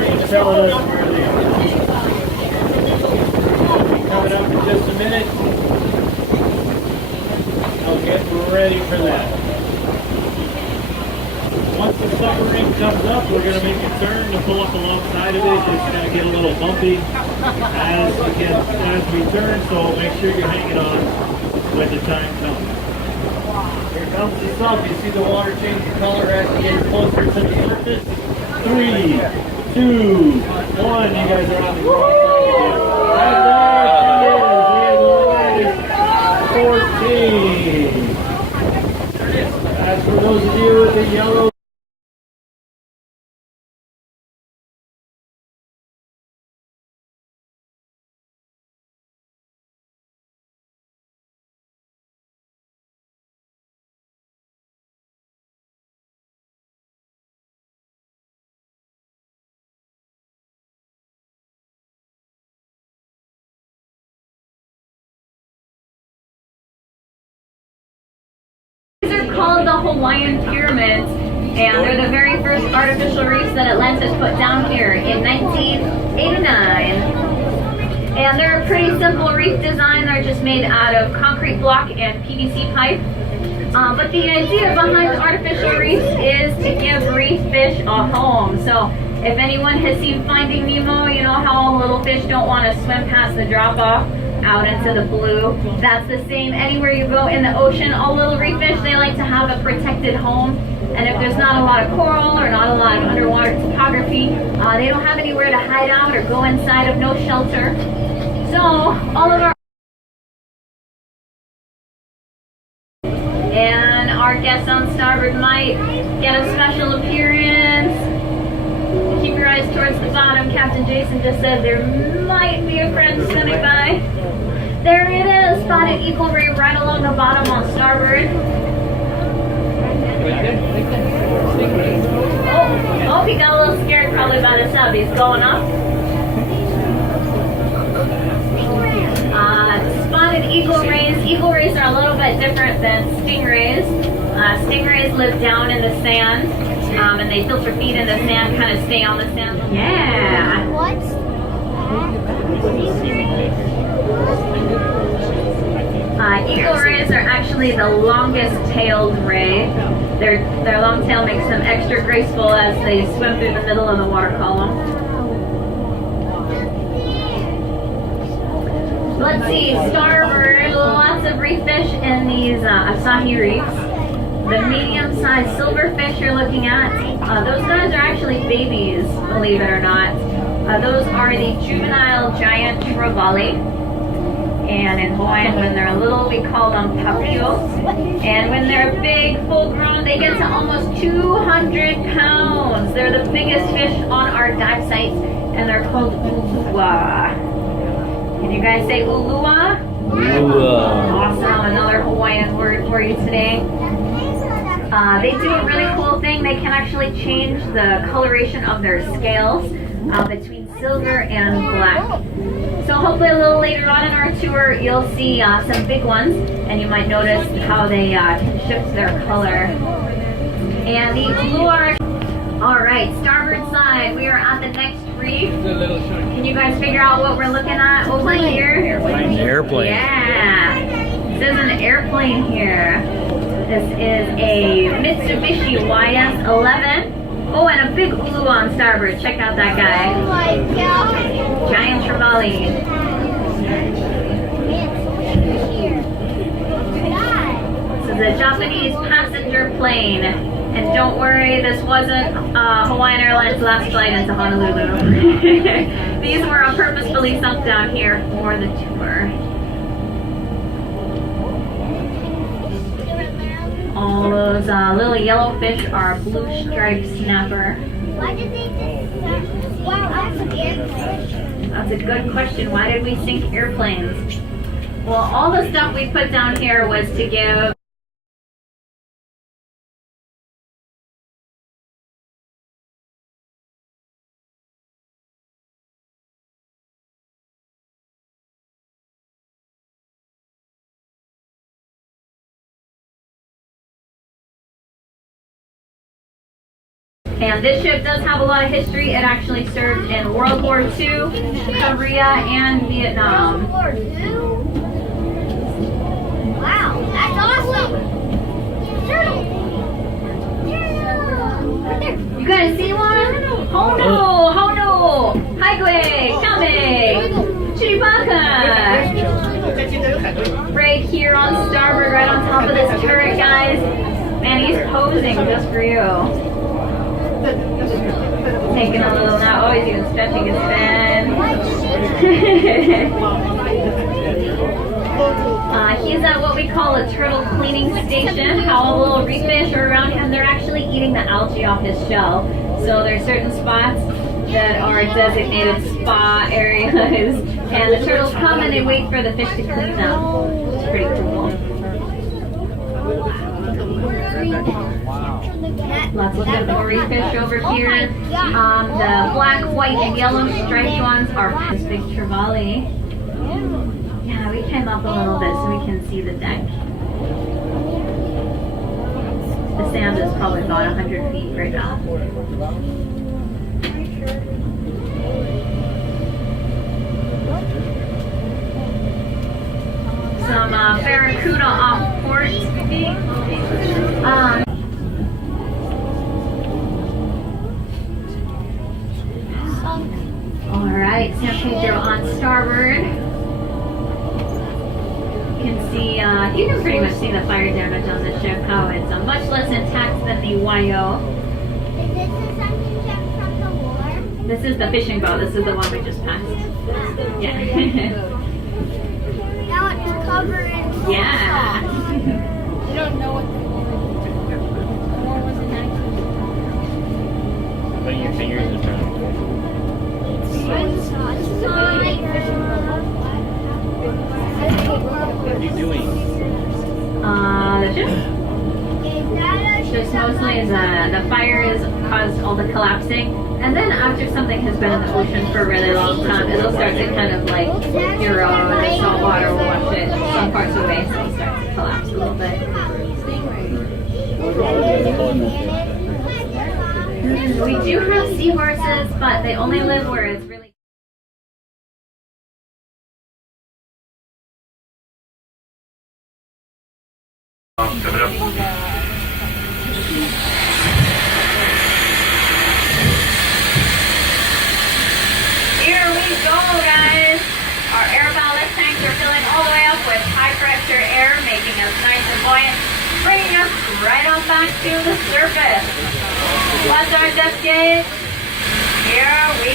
They're telling us where they are. Coming up in just a minute. I'll get ready for that. Once the submarine comes up, we're going to make a turn to pull up alongside of it. It's going to get a little bumpy as we turn, so make sure you're hanging on when the time comes. Here comes the sub. You see the water change color as it gets closer to the surface. 3, 2, 1. You guys are on the wrong side again. And there she is. We have 14. As for those of you with the yellow, These are called the Hawaiian Pyramids, and they're the very first artificial reefs that Atlantis put down here in 1989. And they're a pretty simple reef design. They're just made out of concrete block and PVC pipe. But the idea behind artificial reefs is to give reef fish a home. So if anyone has seen Finding Nemo, you know how little fish don't want to swim past the drop-off out into the blue. That's the same anywhere you go in the ocean. All little reef fish, they like to have a protected home. And if there's not a lot of coral or not a lot of underwater topography, they don't have anywhere to hide out or go inside of no shelter. So all of our guests on starboard might get a special appearance. Keep your eyes towards the bottom. Captain Jason just said there might be a friend swimming by. There it is, spotted eagle ray right along the bottom on starboard. Oh, he got a little scared probably by the sub. He's going up. Spotted eagle rays. Eagle rays are a little bit different than stingrays. Stingrays live down in the sand, and they filter feed in the sand, kind of stay on the sand. Yeah. What? Eagle rays are actually the longest-tailed ray. Their long tail makes them extra graceful as they swim through the middle of the water column. Let's see, starboard, lots of reef fish in these Asahi reefs. The medium-sized silverfish you're looking at, those guys are actually babies, believe it or not. Those are the juvenile giant trevally. And in Hawaiian, when they're little, we call them papios. And when they're big, full-grown, they get to almost 200 pounds. They're the biggest fish on our dive sites, and they're called ulua. Can you guys say ulua? Ulua. Awesome, another Hawaiian word for you today. They do a really cool thing. They can actually change the coloration of their scales between silver and black. So hopefully a little later on in our tour, you'll see some big ones, and you might notice how they can shift their color. And the blue are... Alright, starboard side, we are at the next reef. Can you guys figure out what we're looking at over here? Airplane. Yeah, there's an airplane here. This is a Mitsubishi YS-11. Oh, and a big ulu on starboard. Check out that guy. Oh my god. Giant trevally. This is a Japanese passenger plane. And don't worry, this wasn't Hawaiian Airlines' last flight into Honolulu. These were purposefully sunk down here for the tour. All those little yellow fish are blue striped snapper. Why did they just... Wow, that's an airplane. That's a good question. Why did we sink airplanes? Well, all the stuff we put down here was to give And this ship does have a lot of history. It actually served in World War II, Korea, and Vietnam. Wow, that's awesome. Turtle. Right there. You guys see one? Oh no! Oh no! Highway! Coming! Chewbacca! Right here on starboard, right on top of this turret, guys. And he's posing just for you. Taking a little now. Oh, he's even stretching his fin. He's at what we call a turtle cleaning station. How all the little reef fish are around him, they're actually eating the algae off his shell. So there's certain spots that are designated spa areas, and the turtles come and they wait for the fish to clean them. It's pretty cool. Let's look at the reef fish over here. The black, white, and yellow striped ones are this big trevally. Yeah, we came up a little bit so we can see the deck. The sand is probably about 100 feet right now. Some barracuda off port. Alright, San Pedro on starboard. You can see, you can pretty much see the fire damage on the ship, how it's much less intact than the YO. Is this the sunken ship from the war? This is the fishing boat, this is the one we just passed. Yeah. Now it's covered in salt. Yeah. You don't know what the war was in 19. Putting your fingers in front of you. What are you doing? The ship? Just mostly is the fire has caused all the collapsing, and then after something has been in the ocean for a really long time, it'll start to kind of like erode, and the salt water will wash it some parts away, so it'll start to collapse a little bit. We do have seahorses, but they only live where it's really Here we go, guys! Our air ballast tanks are filling all the way up with high pressure air, making us nice and buoyant, bringing us right on back to the surface. What's our depth gauge? Here we